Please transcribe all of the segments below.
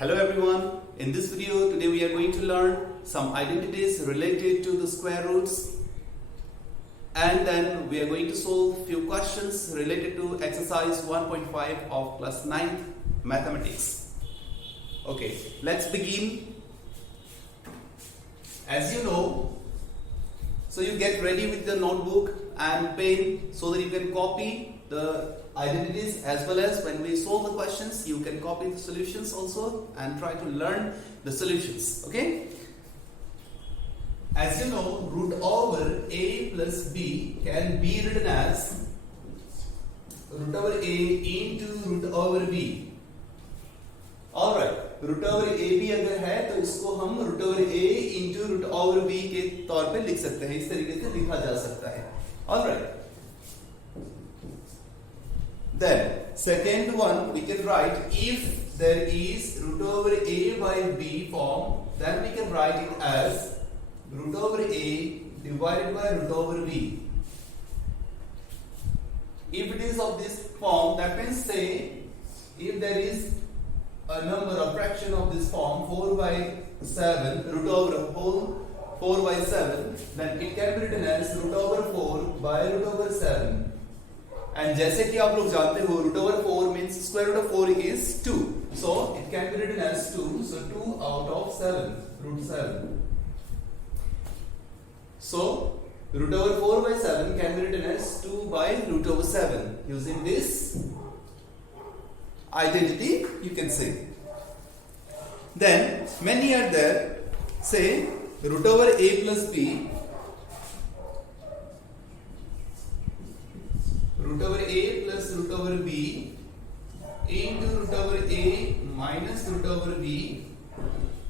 Hello everyone, in this video today we are going to learn some identities related to the square roots and then we are going to solve few questions related to exercise 1.5 of class 9th mathematics. Okay, let's begin. As you know, so you get ready with the notebook and pen so that you can copy the identities as well as when we solve the questions you can copy the solutions also and try to learn the solutions. Okay, as you know, root over a plus b can be written as root over a into root over b. Alright, root over a b अगर है तो इसको हम root over a into root over b के तौर पे लिख सकते हैं, इस तरीके से लिखा जा सकता है. Alright. Then second one we can write, if there is root over a by b form, then we can write it as root over a divided by root over b. If it is of this form, that means say if there is a number, a fraction of this form 4 by 7, root over whole 4 by 7, then it can be written as root over 4 by root over 7. And जैसे कि आप लोग जानते हो root over 4 means square root of 4 is 2. So it can be written as 2. So 2 out of 7, root 7. So root over 4 by 7 can be written as 2 by root over 7. Using this identity you can say. Then many are there, say root over a plus b, root over a plus root over b into root over a minus root over b.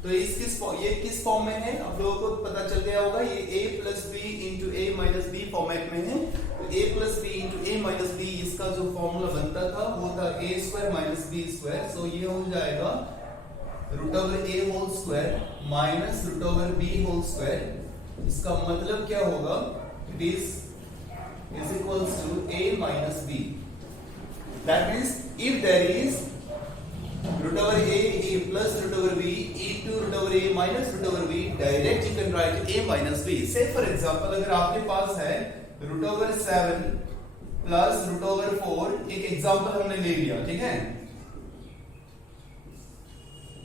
तो ये किस form में है आप लोगों को पता चल गया होगा, ये a plus b into a minus b format में है. तो a plus b into a minus b इसका जो फॉर्मूला बनता था वो था a square minus b square. सो ये हो जाएगा root over a whole square minus root over b whole square. इसका मतलब क्या होगा, this is equals to a minus b. That means if there is root over a plus root over b into root over a minus root over b, direct you can write a minus b. Say for example अगर आपके पास है root over 7 plus root over 4, एक example हमने ले लिया, ठीक है,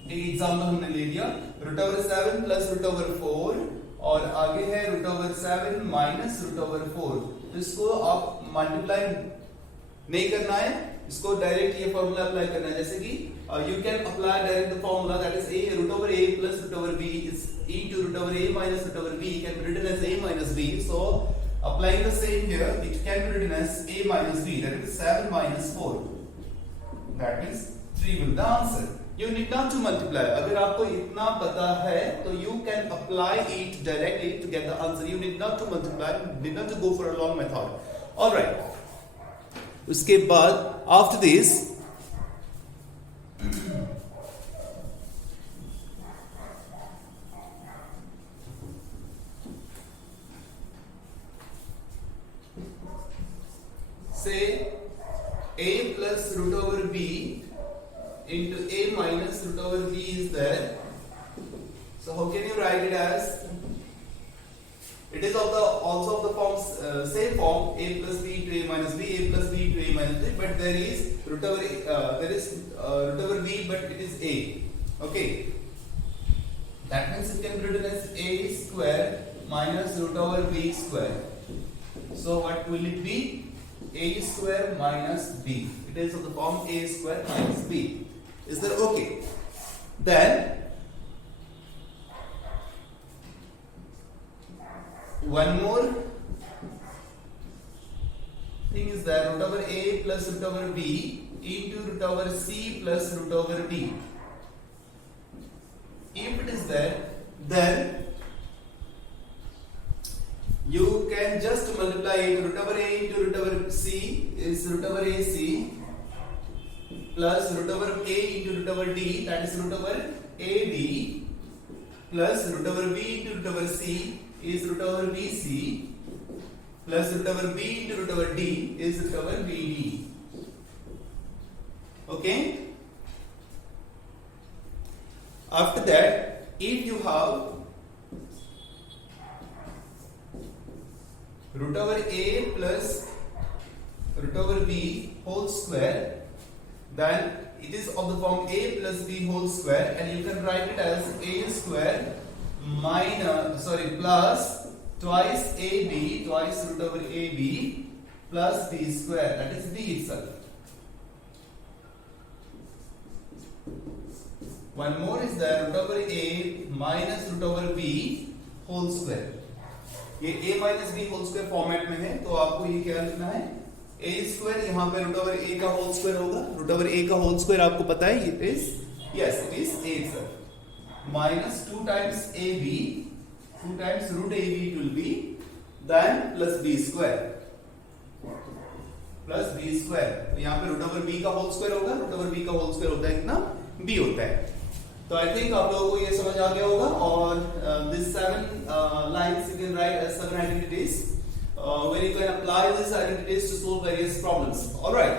एक एग्जांपल हमने ले लिया root over 7 plus root over 4 और आगे है root over 7 minus root over 4. तो इसको आप मल्टीप्लाई नहीं करना है, इसको डायरेक्ट ये फॉर्मूला अप्लाई करना है. जैसे कि you can apply direct the formula, that is a root over a plus root over b is into root over a minus root over b can be written as a minus b. So applying the same here, it can be written as a minus b, that is 7 minus 4. That means 3 will be the answer. You need not to multiply. अगर आपको इतना पता है तो you can apply it directly to get the answer. You need not to multiply, need not to go for a long method. All right. उसके बाद after this say a plus root over b into a minus root over b is there. So how can you write it as? It is also of the forms same form a plus b to a minus b, a plus b to a minus b, but there is root over root over b, but it is a. Okay, that means it can be written as a square minus root over b square. So what will it be? A square minus b. It is of the form a square minus b. Is that okay? Then one more thing is that root over a plus root over b into root over c plus root over d. If it is there, then you can just multiply it. Root over a into root over c is root over ac plus root over a into root over d, that is root over ad, plus root over b into root over c is root over bc plus root over b into root over d is root over bd. Okay. After that, if you have root over a plus root over b whole square, then it is of the form a plus b whole square, and you can write it as a square plus twice ab, twice root over ab plus b square, that is b itself. One more is there, root over a minus root over b whole square. ये a minus B whole square format में है, तो आपको ये क्या लिखना है, a square, यहाँ पे रूट ओवर a का होल स्क्वायर होगा, रूट ओवर a का होल स्क्वायर आपको पता है, it is a itself minus 2 times ab, 2 times root ab it will be, then plus b square, तो यहाँ पे रूट ओवर b का होल स्क्वायर होगा, रूट ओवर b का होल स्क्वायर होता है कितना, b होता है. तो आई थिंक आप लोगों को ये समझ आ गया होगा. और this 7 lines you can write as 7 identities where you can apply these identities to solve various problems. All right.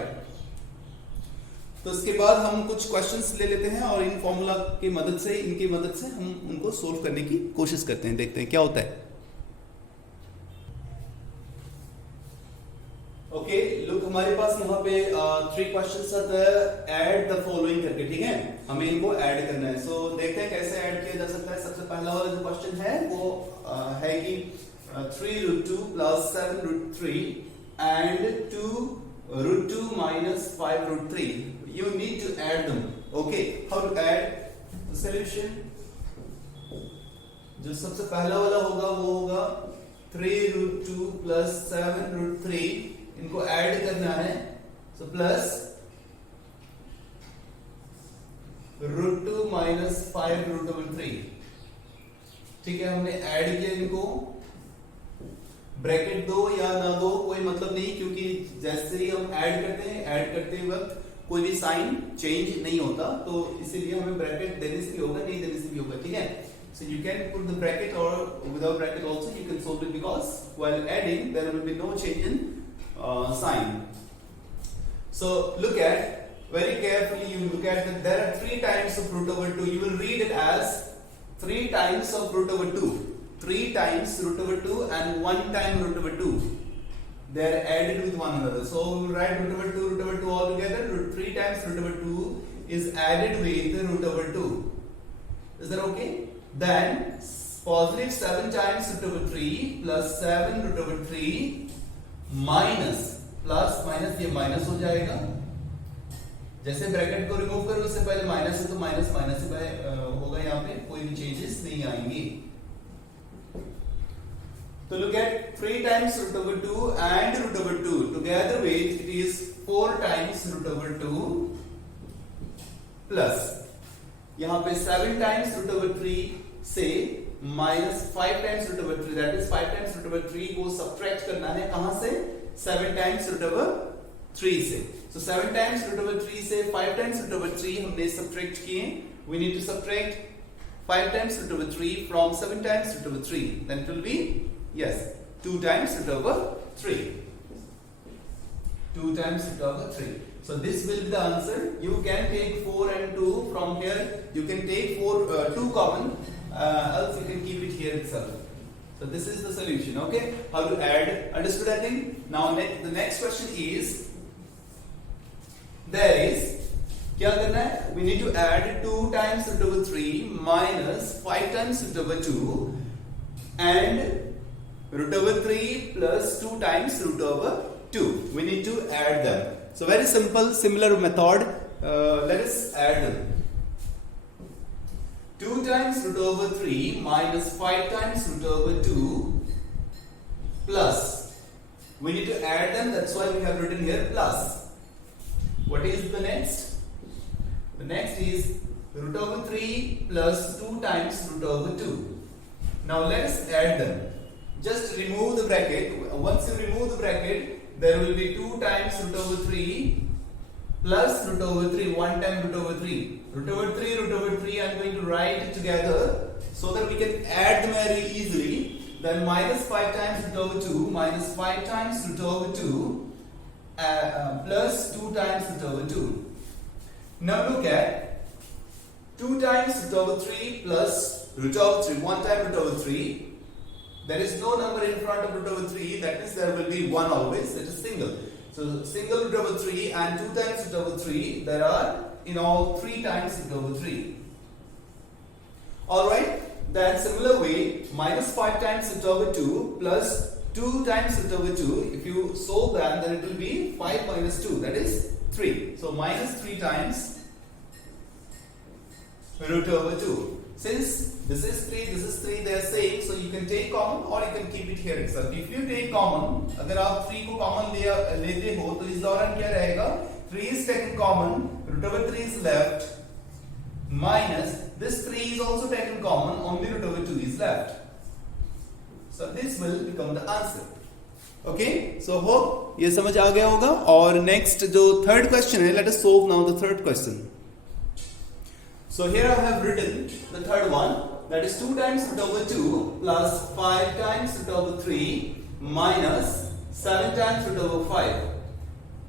तो इसके बाद हम कुछ क्वेश्चंस ले लेते हैं और इन फॉर्मूला की मदद से, इनकी मदद से हम उनको सोल्व करने की कोशिश करते हैं, देखते हैं क्या होता है. ओके, लुक हमारे पास यहाँ पे 3 क्वेश्चंस आते हैं, ऐड द फॉलोइंग करके, ठीक है, हमें इनको ऐड करना है. सो देखते हैं कैसे ऐड किया जा सकता है. सबसे पहला वाला जो क्वेश्चन है वो है कि 3 root 2 plus 7 root 3 and 2 root 2 minus 5 root 3. You need to add them. Okay, how to add? The solution, जो सबसे पहला वाला होगा वो होगा 3 root 2 plus 7 root 3, इनको ऐड करना है. So plus root 2 minus 5 root over 3. ठीक है, हमने ऐड किया इनको. ब्रैकेट दो या ना दो कोई मतलब नहीं, क्योंकि जैसे ही हम ऐड करते हैं, ऐड करते वक्त कोई भी साइन चेंज नहीं होता, तो इसीलिए हमें ब्रैकेट देने से भी होगा, नहीं देने से भी होगा. ठीक है, so you can put the bracket or without bracket also you can solve it, because while adding there will be no change in sign. So look at very carefully, you look at that there are 3 times of root over 2. You will read it as 3 times of root over 2, 3 times root over 2 and 1 time root over 2. They are added with one another. So we will write root over 2 all together. 3 times root over 2 is added with root over 2. Is that okay? Then positive 7 times root over 3 plus 7 root over 3 minus, plus minus, ये minus हो जाएगा. जैसे bracket को remove करो उससे पहले minus है, तो माइनस माइनस से होगा, यहाँ पे कोई भी चेंजेस नहीं आएंगे. तो look at 3 times root over 2 and root over 2 together with it is 4 times root over 2 plus यहाँ पे 7 times root over 3 से minus 5 times root over 3, that is 5 times root over 3 को subtract करना है. कहां से? 7 times root over 3 से. So 7 times root over 3 से 5 times root over 3 हमने subtract किए. We need to subtract 5 times root over 3 from 7 times root over 3. Then it will be, yes, 2 times root over 3. 2 times root over 3. So this will be the answer. You can take 4 and 2 from here. You can take 2 common, else you can keep it here itself. So this is the solution. Okay, how to add? Understood, I think. Now the next question is, there is, क्या करना है? We need to add 2 times root over 3 minus 5 times root over 2 and root over 3 plus 2 times root over 2. We need to add them. So very simple, similar method. Let us add them. 2 times root over 3 minus 5 times root over 2 plus, we need to add them, that's why we have written here plus. What is the next? The next is root over 3 plus 2 times root over 2. Now let us add them. Just remove the bracket. Once you remove the bracket, there will be 2 times root over 3 plus root over 3, 1 time root over 3. Root over 3, I am going to write it together so that we can add them very easily. Then minus 5 times root over 2 minus 5 times root over 2 plus 2 times root over 2. Now look at 2 times root over 3 plus root over 3, 1 time root over 3. There is no number in front of root over 3, that means there will be 1 always, it is single. So single root over 3 and 2 times root over 3, there are in all 3 times root over 3. Alright, then similar way, minus 5 times root over 2 plus 2 times root over 2, if you solve that, then it will be 5 minus 2, that is 3. So minus 3 times root over 2. Since this is 3, they are saying, so you can take common or you can keep it here itself. If you take common, अगर आप 3 को common लेते हो, तो इस दौरान क्या रहेगा? 3 is taken common, root over 3 is left, minus this 3 is also taken common, only root over 2 is left. So this will become the answer. Okay, so hope ये समझ आ गया होगा. और next जो third question है, let us solve now the third question. So here I have written the third one, that is 2 times root over 2 plus 5 times root over 3 minus 7 times root over 5.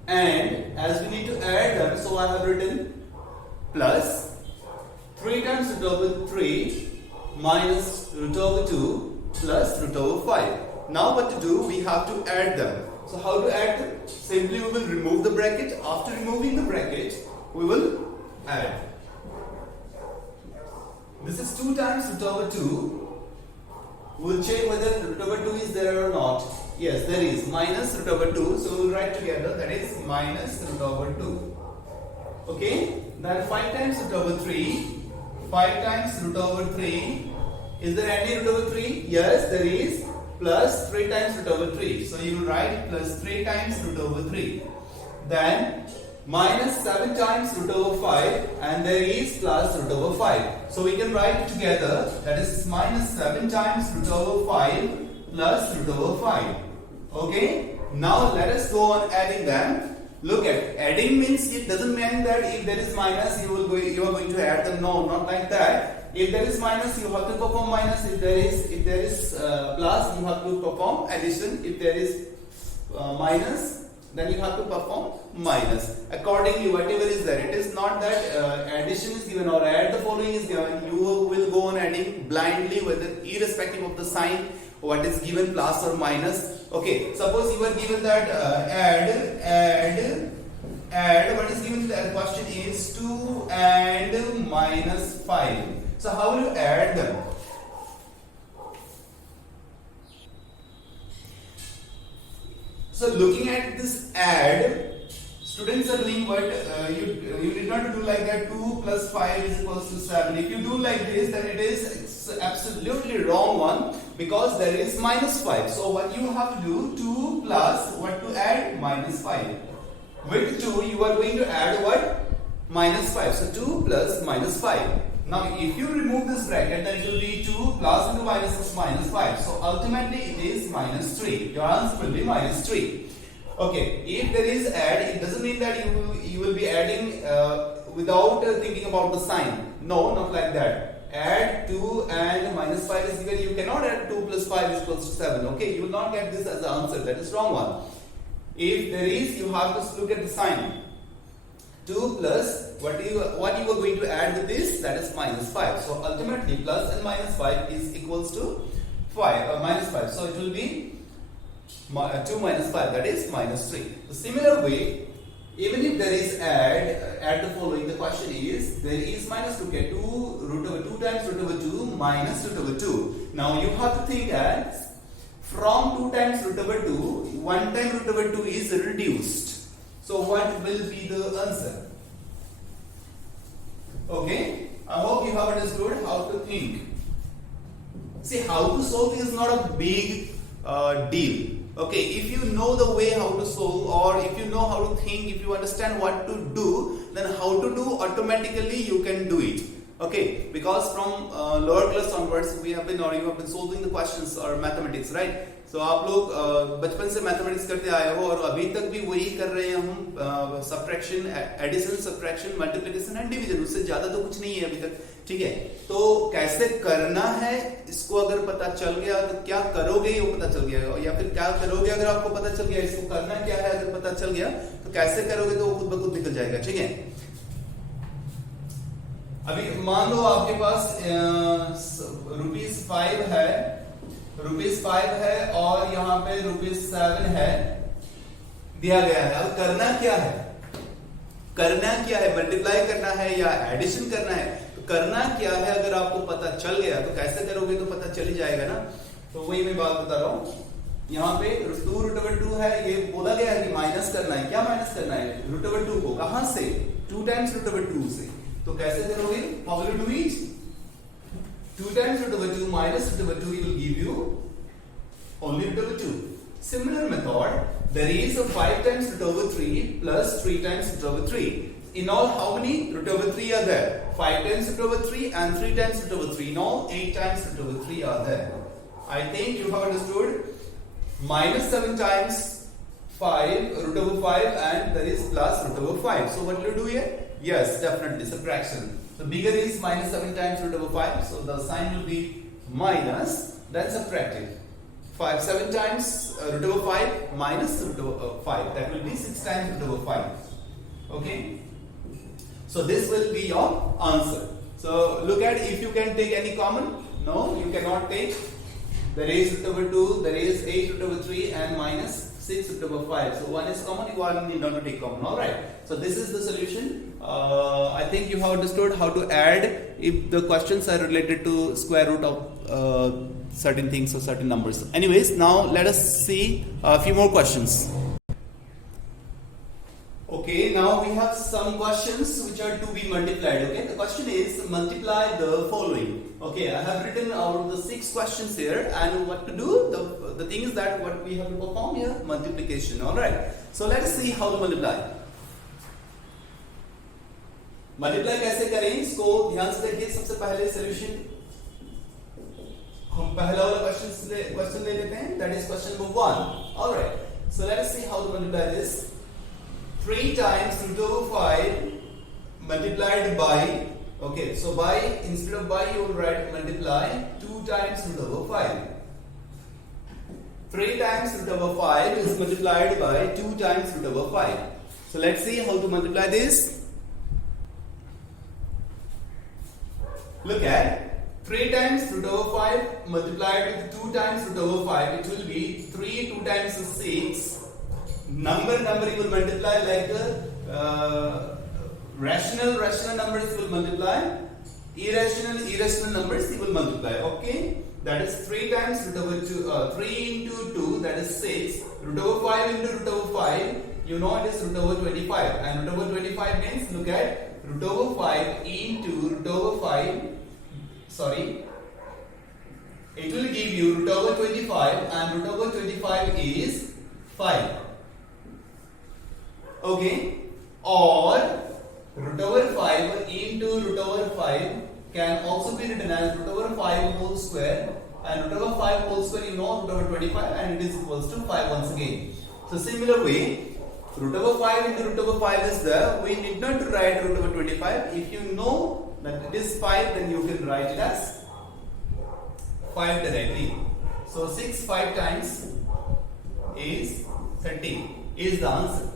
And as we need to add them, so I have written plus 3 times root over 3 minus root over 2 plus root over 5. Now what to do? We have to add them. So how to add them? Simply we will remove the bracket. After removing the bracket, we will add. This is 2 times root over 2. We'll check whether root over 2 is there or not. Yes, there is. Minus root over 2. So we'll write together, that is minus root over 2. Okay? Then 5 times root over 3. 5 times root over 3. Is there any root over 3? Yes, there is. Plus 3 times root over 3. So you will write plus 3 times root over 3. Then minus 7 times root over 5, and there is plus root over 5. So we can write it together, that is minus 7 times root over 5 plus root over 5. Okay, now let us go on adding them. Look at adding means it doesn't mean that if there is minus you are going to add them. No, not like that. If there is minus, you have to perform minus. If there is plus, you have to perform addition. If there is minus, then you have to perform minus. Accordingly, whatever is there, it is not that addition is given or add the following is given. You will go on adding blindly, whether irrespective of the sign, what is given, plus or minus. Okay, suppose you are given that add. What is given? The question is 2 and minus 5. So how will you add them? So looking at this add, students are doing what you did not do like that. 2 plus 5 is equals to 7. If you do like this, then it is absolutely wrong one, because there is minus 5. So what you have to do, 2 plus what to add? Minus 5. With 2 you are going to add what? Minus 5. So 2 plus minus 5. Now if you remove this bracket, then it will be 2 plus into minus is minus 5. So ultimately it is minus 3. Your answer will be minus 3. Okay, if there is add, it doesn't mean that you will be adding without thinking about the sign. No, not like that. Add 2 and minus 5 is given. You cannot add 2 plus 5 is equals to 7. Okay, you will not get this as the answer. That is wrong one. If there is, you have to look at the sign. 2 plus what you are going to add with this, that is minus 5. So ultimately plus and minus 5 is equals to minus 5. So it will be 2 minus 5, that is minus 3. The similar way, even if there is add the following, the question is there is minus, look at 2 root over 2 times root over 2 minus root over 2. Now you have to think as from 2 times root over 2, 1 time root over 2 is reduced. So what will be the answer? Okay, I hope you have understood how to think. See, how to solve is not a big deal. Okay, if you know the way how to solve, or if you know how to think, if you understand what to do, then how to do automatically you can do it. Okay, because from lower class onwards you have been solving the questions or mathematics, right? So आप लोग बचपन से mathematics करते आए हो और अभी तक भी वही कर रहे हैं हम, subtraction, addition, subtraction, multiplication and division, उससे ज्यादा तो कुछ नहीं है अभी तक. ठीक है, तो कैसे करना है इसको अगर पता चल गया तो क्या करोगे ये पता चल गया, या फिर क्या करोगे अगर आपको पता चल गया इसको करना क्या है अगर पता चल गया तो कैसे करोगे तो वो खुद ब खुद निकल जाएगा. ठीक है, अभी मान लो आपके पास ₹5 है, ₹5 है और यहाँ पे ₹7 है दिया गया है। अब करना क्या है, मल्टीप्लाई करना है या एडिशन करना है? तो करना क्या है, अगर आपको पता चल गया तो कैसे करोगे, तो पता चल ही जाएगा ना। तो वही मैं बात बता रहा हूं। यहाँ पे 2√2 है, ये बोला गया है कि माइनस करना है। क्या माइनस करना है? √2 को कहां से? 2 टाइम्स √2 से। तो कैसे करोगे? How will you do it? 2 times √2 minus √2 will give you only √2. Similar method, there is a 5 times √3 plus 3 times √3. In all, how many √3 are there? 5 times √3 and 3 times √3. In all, 8 times √3 are there. I think you have understood. Minus 7 times 5 √5 and there is plus √5. So what will you do here? Yes, definitely subtraction. The bigger is minus 7 times √5, so the sign will be minus, then subtract it. 7 times √5 minus √5, that will be 6 times √5. Okay? So this will be your answer. So look at if you can take any common. No, you cannot take. There is √2, there is 8 √3 and minus 6 √5. So one is common, you are need not to take common. All right. So this is the solution. I think you have understood how to add if the questions are related to square root of certain things or certain numbers. Anyways, now let us see a few more questions. Okay, now we have some questions which are to be multiplied. Okay, the question is multiply the following. Okay, I have written out the 6 questions here, and what to do? The thing is that what we have to perform here, multiplication. All right. So let us see how to multiply. Multiply कैसे करें, इसको ध्यान से देखिए। सबसे पहले solution हम पहला वाला क्वेश्चन ले लेते हैं, that is question number 1. Alright, so let us see how to multiply this. 3 times √5 multiplied by, okay, so by, instead of by you will write multiply 2 times √5. 3 times √5 is multiplied by 2 times √5. So let's see how to multiply this. Look at 3 times √5 multiplied with 2 times √5. It will be 3, 2 times 6. Number you will multiply like rational numbers will multiply. Irrational numbers you will multiply. Okay, that is 3 times √2. 3 into 2, that is 6. √5 into √5, you know it is √25. And √25 means, look at √5 into √5. Sorry, it will give you √25, and √25 is 5. Okay, or √5 into √5 can also be written as √5 whole square, and √5 whole square, you know, √25, and it is equals to 5 once again. So similar way, √5 into √5 is there. We need not to write √25. If you know that it is 5, then you can write it as 5 directly. So 6 5 times is 30 is the answer.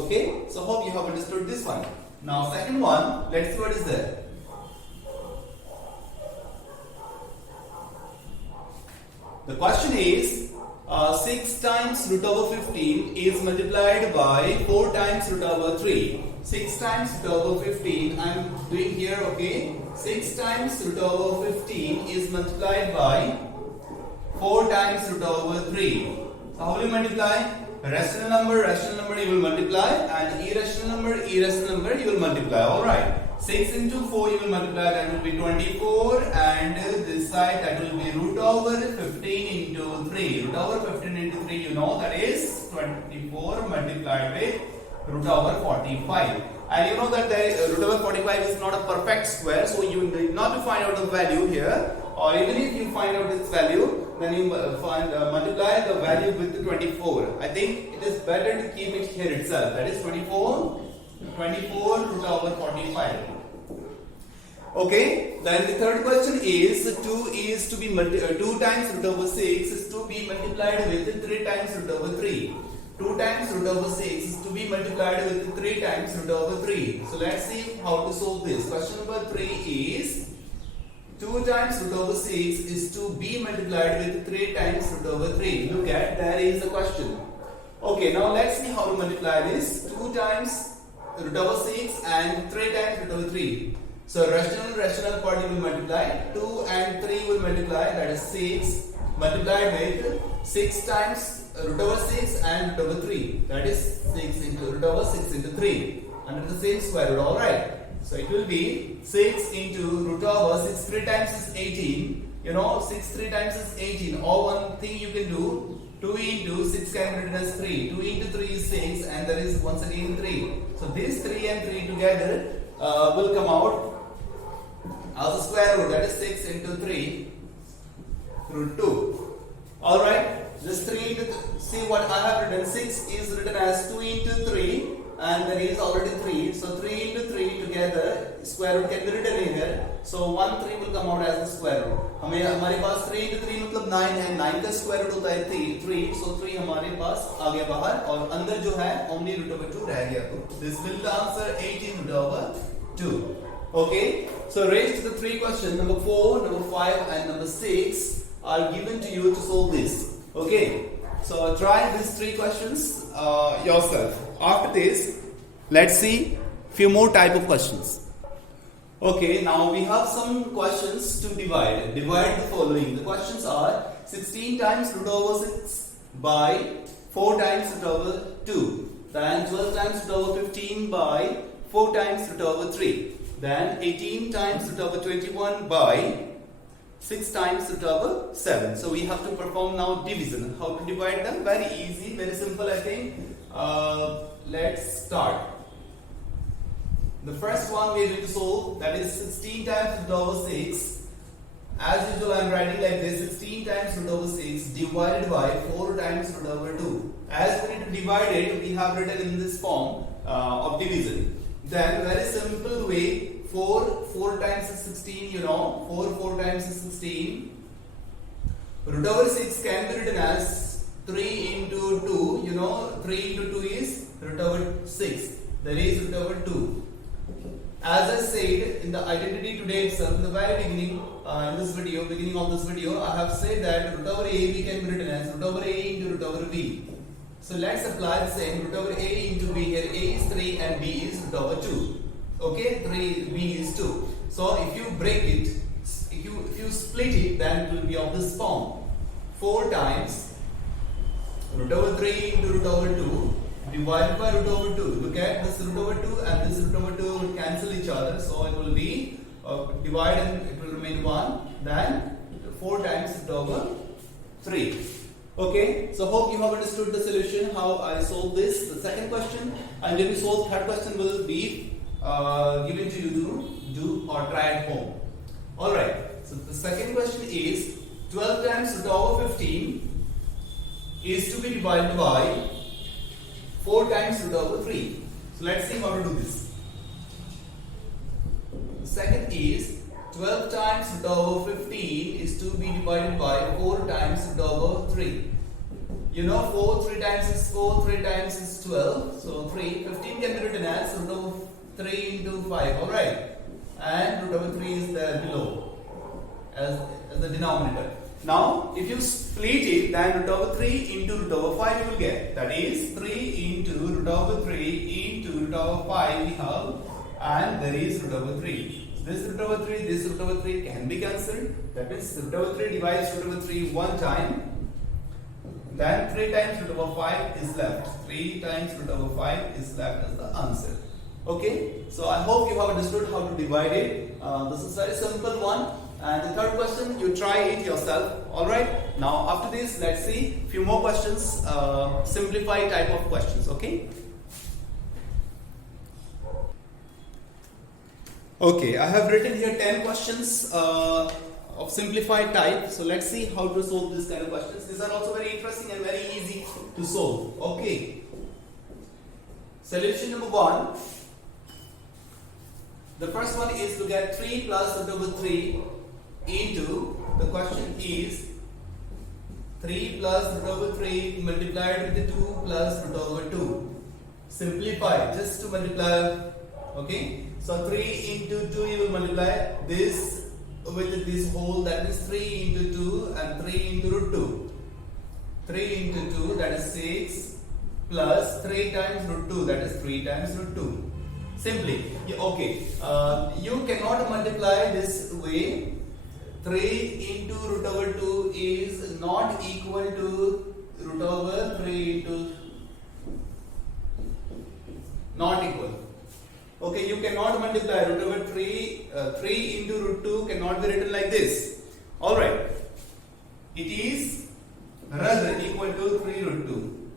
Okay, so hope you have understood this one. Now second one, let's see what is there. The question is 6 times √15 is multiplied by 4 times √3. 6 times √15, I am doing here, okay. 6 times √15 is multiplied by 4 times √3. So how will you multiply? Rational number you will multiply, and irrational number you will multiply. Alright, 6 into 4 you will multiply, that will be 24, and this side that will be √15 into 3. √15 into 3, you know, that is 24 multiplied with √45. And you know that the √45 is not a perfect square, so you need not to find out the value here, or even if you find out its value, then you multiply the value with 24. I think it is better to keep it here itself. That is 24 √45. Okay. Then the third question is 2 times √6 is to be multiplied with 3 times √3. 2 times root over 6 is to be multiplied with 3 times root over 3. So let's see how to solve this. Question number 3 is 2 times root over 6 is to be multiplied with 3 times root over 3. Look at, that is the question. Okay, now let's see how to multiply this. 2 times root over 6 and 3 times root over 3. So rational part will multiply. 2 and 3 will multiply, that is 6 multiplied with 6 times root over 6 and root over 3, that is 6 into root over 6 into 3 under the same square root. Alright, so it will be 6 into root over 6 3 times is 18. You know, 6 3 times is 18. Or one thing you can do, 2 into 6 can be written as 3. 2 into 3 is 6 and there is once again 3. So this 3 and 3 together will come out as a square root, that is 6 into 3 root 2. Alright. This 3 into see what I have written. 6 is written as 2 into 3 and there is already 3. So 3 into 3 together square root can be written here. So 1 3 will come out as the square root. हमारे पास 3 into 3 मतलब 9 है. 9 का square root होता है 3. So 3 हमारे पास आ गया बाहर और अंदर जो है only root over 2 रह गया. तो this will answer 18 root over 2. Okay. So raised to the 3 questions, number 4, number 5 and number 6 are given to you to solve this. Okay, so try these 3 questions yourself. After this, let's see few more type of questions. Okay, now we have some questions to divide. Divide the following. The questions are 16 times root over 6 by 4 times root over 2. Then 12 times root over 15 by 4 times root over 3. Then 18 times root over 21 by 6 times root over 7. So we have to perform now division. How to divide them? Very easy, very simple I think. Let's start. The first one we are going to solve, that is 16 times root over 6. As usual I am writing like this, 16 times root over 6 divided by 4 times root over 2. As we need to divide it, we have written in this form of division. Then very simple way, 4 times is 16, you know, 4 times is 16. Root over 6 can be written as 3 into 2, you know, 3 into 2 is root over 6, that is root over 2. As I said in the identity today itself, in the very beginning, beginning of this video, I have said that root over a b can be written as root over a into root over b. So let's apply the same. Root over a into b. Here a is 3 and b is root over 2. Okay, 3 b is 2. So if you break it, if you split it, then it will be of this form. 4 times root over 3 into root over 2 divided by root over 2. Look at this root over 2 and this root over 2 will cancel each other. So it will be divide and it will remain 1. Then 4 times root over 3. Okay, so hope you have understood the solution, how I solve this. The second question I'm going to solve. Third question will be given to you to do or try at home. Alright, so the second question is 12 times root over 15 is to be divided by 4 times root over 3. So let's see how to do this. The second is 12 times root over 15 is to be divided by 4 times root over 3. You know 4 3 times is 4, 3 times is 12. So 15 can be written as root over 3 into 5. Alright. And root over 3 is there below as the denominator. Now if you split it, then root over 3 into root over 5 you will get. That is 3 into root over 3 into root over 5 we have, and there is root over 3. This root over 3, this root over 3 can be cancelled. That means root over 3 divides root over 3 one time. Then 3 times root over 5 is left. 3 times root over 5 is left as the answer. Okay, so I hope you have understood how to divide it. This is a very simple one. And the third question, you try it yourself. Alright, now after this, let's see few more questions, simplified type of questions. Okay. Okay, I have written here 10 questions of simplified type. So let's see how to solve this kind of questions. These are also very interesting and very easy to solve. Okay. Solution number 1. The first one is to get 3 plus root over 3 into, the question is 3 plus root over 3 multiplied with the 2 plus root over 2. Simplify, just to multiply. Okay, so 3 into 2 you will multiply this with this whole, that is 3 into 2 and 3 into root 2. 3 into 2, that is 6, plus 3 times root 2, that is 3 times root 2. Simply, okay, you cannot multiply this way. 3 into root over 2 is not equal to root over 3 into, not equal. Okay, you cannot multiply root over 3, 3 into root 2 cannot be written like this. Alright, it is rather equal to 3 root 2.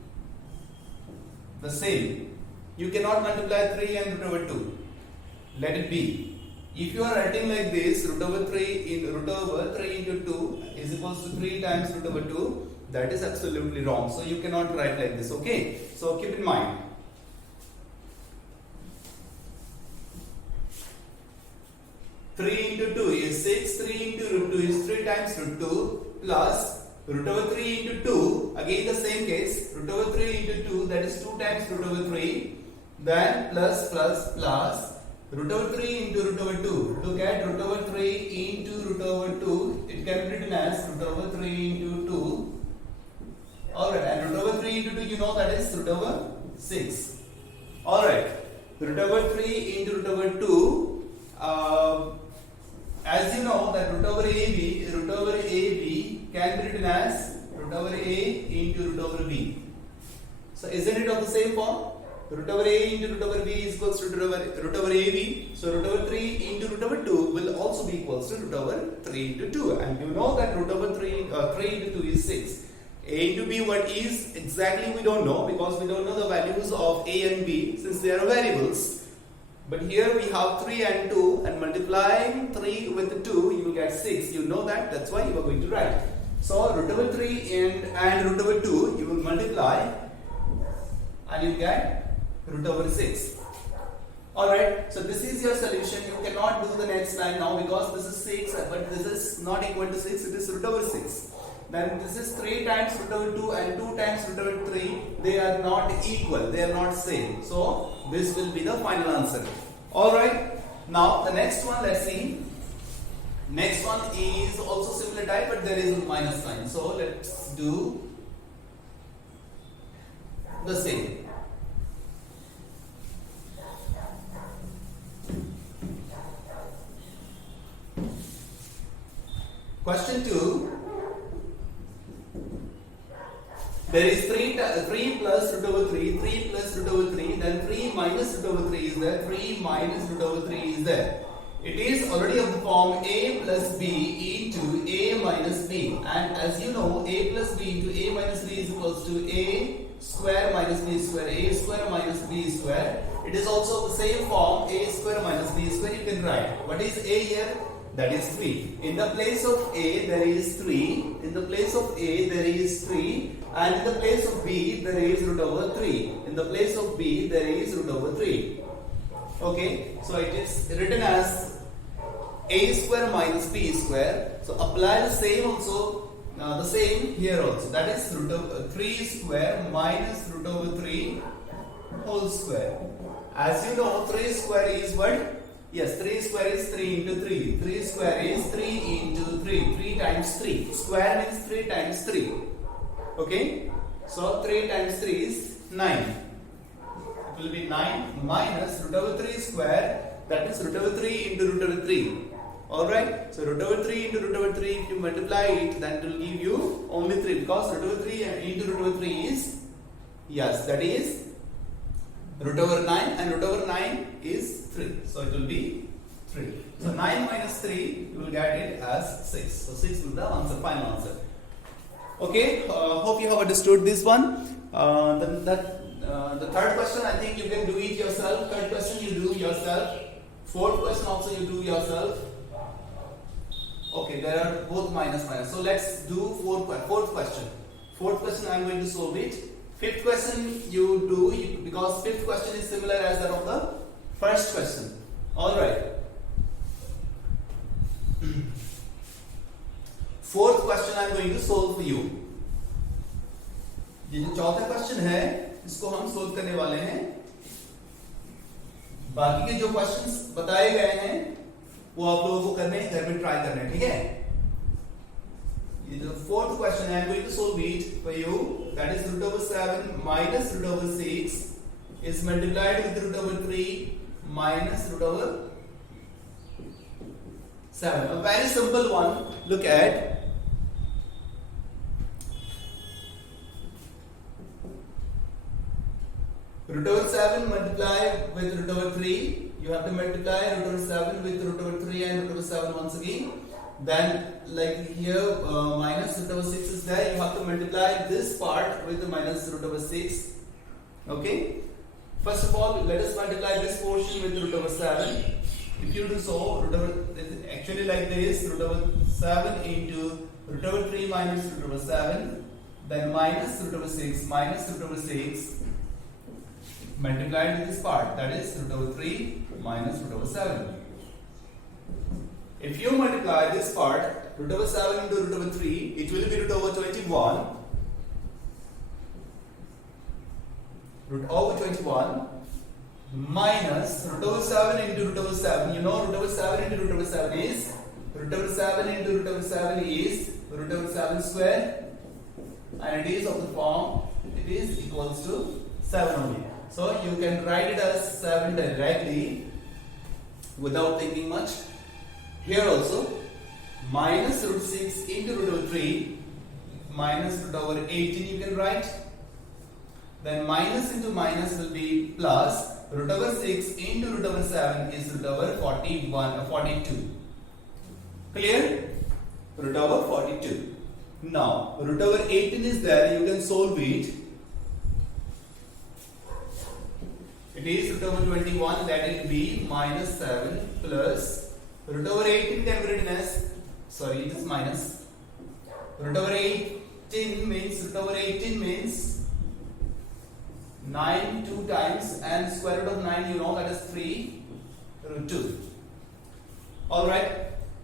The same. You cannot multiply 3 and root over 2. Let it be. If you are writing like this, root over 3 into 2 is equals to 3 times root over 2, that is absolutely wrong. So you cannot write like this. Okay, so keep in mind. Three into 2 is 6, 3 into root 2 is 3 times root 2 plus root over 3 into 2, again the same case, root over 3 into 2, that is 2 times root over 3, then plus root over 3 into root over 2. Look at root over 3 into root over 2, it can be written as root over 3 into 2. Alright, and root over 3 into 2, you know that is root over 6. Alright, root over 3 into root over 2, as you know that root over AB can be written as root over A into root over B. So isn't it of the same form? Root over A into root over B is equals to root over AB. So root over 3 into root over 2 will also be equals to root over 3 into 2. And you know that root over 3 into 2 is 6. A into B, what is exactly we don't know, because we don't know the values of A and B since they are variables. But here we have 3 and 2, and multiplying 3 with 2 you will get 6. You know that, that's why you are going to write. So root over 3 and root over 2 you will multiply and you get root over 6. Alright, so this is your solution. You cannot do the next line now because this is 6, but this is not equal to 6, it is root over 6. Then this is 3 times root over 2 and 2 times root over 3. They are not equal, they are not same. So this will be the final answer. Alright, now the next one, let's see. Next one is also similar type, but there is a minus sign. So let's do the same. Question 2. There is 3 plus root over 3, 3 plus root over 3, then 3 minus root over 3 is there, 3 minus root over 3 is there. It is already of the form a plus b into a minus b. And as you know, a plus b into a minus b is equals to a square minus b square, a square minus b square. It is also the same form, a square minus b square. You can write. What is a here? That is 3. In the place of a, there is 3. In the place of a, there is 3. And in the place of b, there is root over 3. In the place of b, there is root over 3. Okay, so it is written as a square minus b square. So apply the same also, the same here also. That is root over 3 square minus root over 3 whole square. As you know, 3 square is what? Yes, 3 square is 3 into 3. 3 square is 3 into 3. 3 times 3. Square means 3 times 3. Okay? So 3 times 3 is 9. It will be 9 minus root over 3 square. That is root over 3 into root over 3. Alright? So root over 3 into root over 3, if you multiply it, then it will give you only 3. Because root over 3 into root over 3 is, yes, that is root over 9, and root over 9 is 3. So it will be 3. So 9 minus 3, you will get it as 6. So 6 will be the answer, final answer. Okay, hope you have understood this one. The third question, I think you can do it yourself. Third question you do yourself. Fourth question also you do yourself. Okay, there are both minus. So let's do fourth question. Fourth question I am going to solve it. Fifth question you do, because fifth question is similar as that of the first question. Alright. Fourth question I am going to solve for you. ये जो चौथा question है इसको हम solve करने वाले हैं। बाकी के जो क्वेश्चंस बताए गए हैं वो आप लोगों को करने घर में ट्राई करने हैं, ठीक है। ये जो फोर्थ क्वेश्चन है, I am going to solve it for you, that is √7 minus √6 is multiplied with √3 minus √7. A very simple one. Look at √7 multiply with √3. You have to multiply √7 with √3 and √7 once again. Then, like here, minus √6 is there. You have to multiply this part with the minus √6. Okay. First of all, let us multiply this portion with √7. If you do so, actually like this, √7 into √3 minus √7, then minus √6 minus √6 multiplied with this part, that is √3 minus √7. If you multiply this part, √7 into √3, it will be √21. √21 minus √7 into √7. You know √7 into √7 is √7 into √7 is √7 square, and it is of the form, it is equals to 7 only. So you can write it as 7 directly without thinking much. Here also minus √6 into √3 minus √18 you can write. Then minus into minus will be plus √6 into √7 is √42. Clear? √42. Now √18 is there, you can solve it. It is √21, that will be minus 7 plus √18 can be written as, sorry, it is minus. √18 means 9 2 times, and square root of 9 you know that is 3√2. Alright,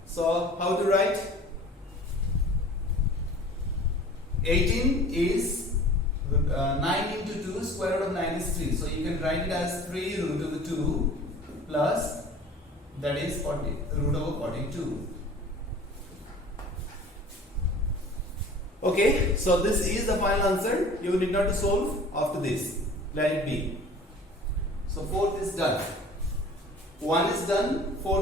so how to write? 18 is 9 into 2, square root of 9 is 3. So you can write it as 3√2 plus, that is √42. Okay, so this is the final answer. You need not to solve after this. Let it be. So fourth is done. 1 is done, fourth is